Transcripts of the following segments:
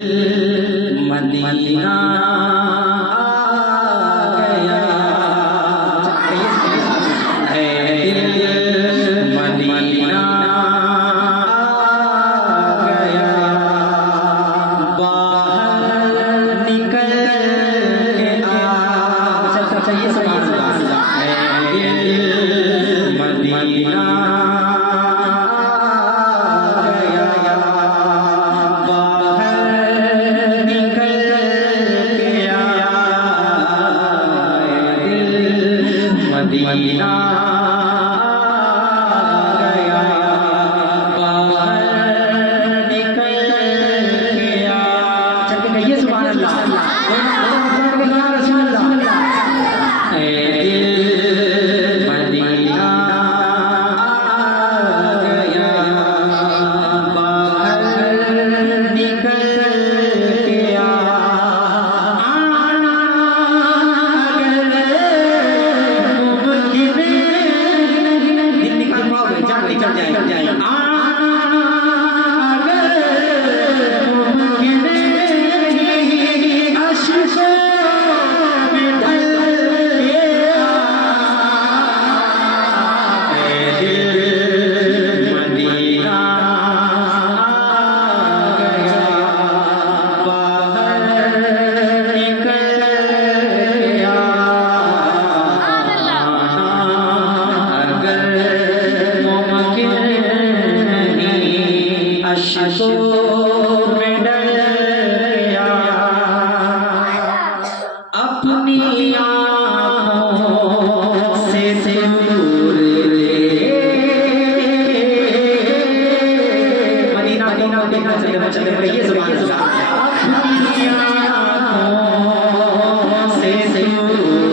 Medina आ गया है, Medina आ गया, बाहर निकल के चाहिए मदीना मदीना गया, बाहर निकल गया। चल के कहिए सुभान अल्लाह। मदीना गया, बाहर निकल गया। अपनी आँखों से दूर मदीना चले ये सुभान अल्लाह। अपनी आँखों से दूर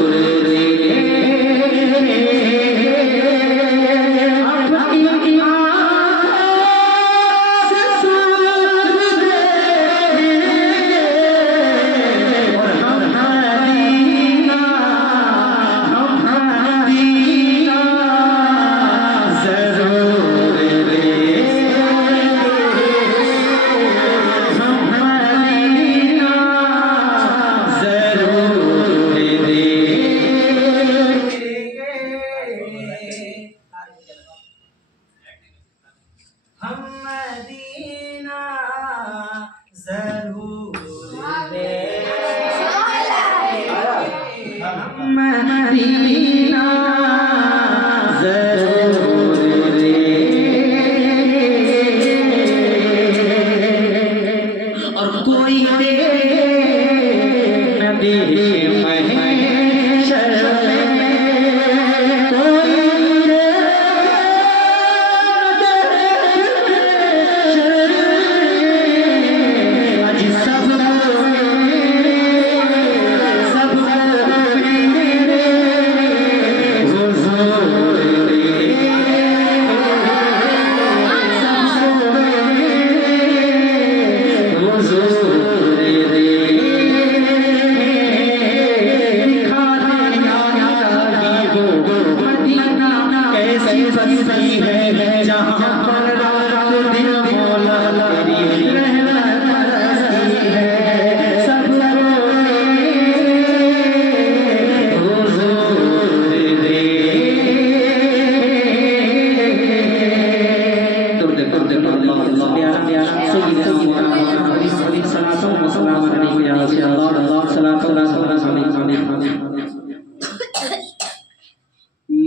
हम मदीना ज़रूर हम मदीना ज़रूर और कोई न देखे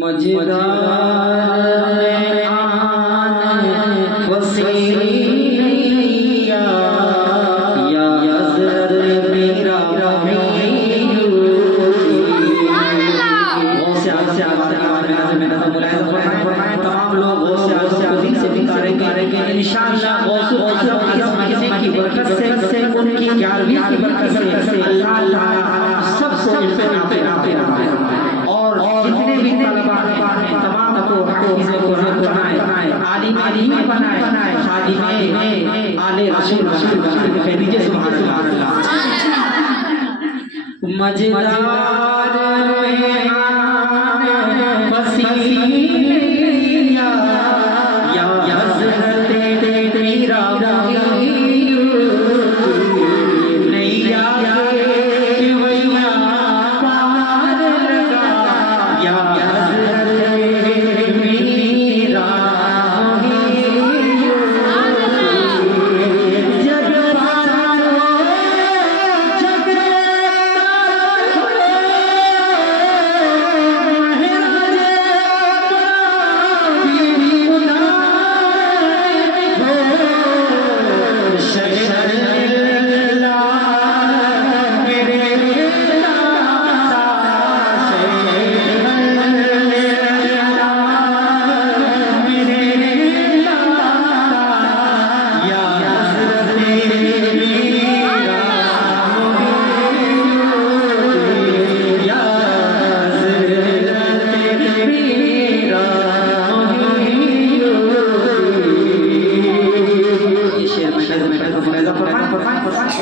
मजेदार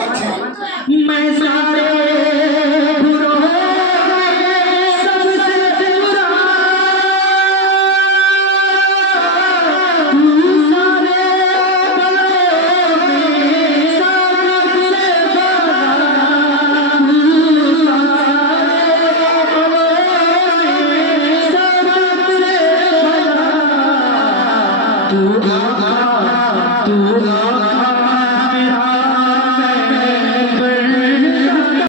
मैं सारे बुरों सबसे बुरा, तू सारे बलों में सबसे बड़ा, तू सारे बलों में सबसे बड़ा, तू आका मेरा